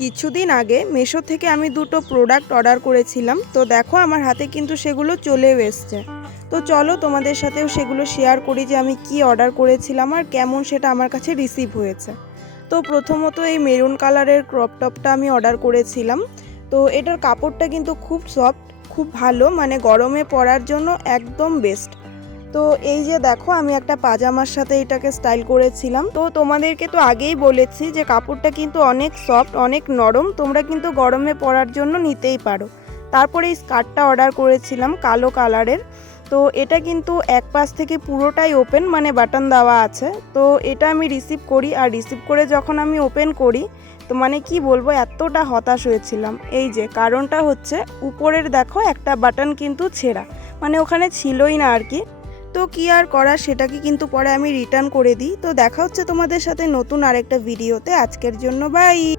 কিছুদিন আগে মিশো থেকে আমি দুটো প্রোডাক্ট অর্ডার করেছিলাম। তো দেখো আমার হাতে কিন্তু সেগুলো চলেও এসছে। তো চলো তোমাদের সাথেও সেগুলো শেয়ার করি যে আমি কি অর্ডার করেছিলাম আর কেমন সেটা আমার কাছে রিসিভ হয়েছে। তো প্রথমত এই মেরুন কালারের ক্রপ টপটা আমি অর্ডার করেছিলাম। তো এটার কাপড়টা কিন্তু খুব সফট, খুব ভালো, মানে গরমে পরার জন্য একদম বেস্ট। তো এই যে দেখো আমি একটা পাজামার সাথে এটাকে স্টাইল করেছিলাম। তো তোমাদেরকে তো আগেই বলেছি যে কাপড়টা কিন্তু অনেক সফট, অনেক নরম, তোমরা কিন্তু গরমে পরার জন্য নিতেই পারো। তারপরে এই স্কার্টটা অর্ডার করেছিলাম কালো কালারের। তো এটা কিন্তু এক পাশ থেকে পুরোটাই ওপেন, মানে বাটন দেওয়া আছে। তো এটা আমি রিসিভ করি, আর রিসিভ করে যখন আমি ওপেন করি তো মানে কি বলবো, এতটা হতাশ হয়েছিলাম। এই যে কারণটা হচ্ছে উপরের দেখো একটা বাটন কিন্তু ছেঁড়া, মানে ওখানে ছিলই না আর কি। তো কি আর করার, সেটাকে কিন্তু পরে আমি রিটার্ন করে দিই। তো দেখা হচ্ছে তোমাদের সাথে নতুন আরেকটা ভিডিওতে। আজকের জন্য বাই।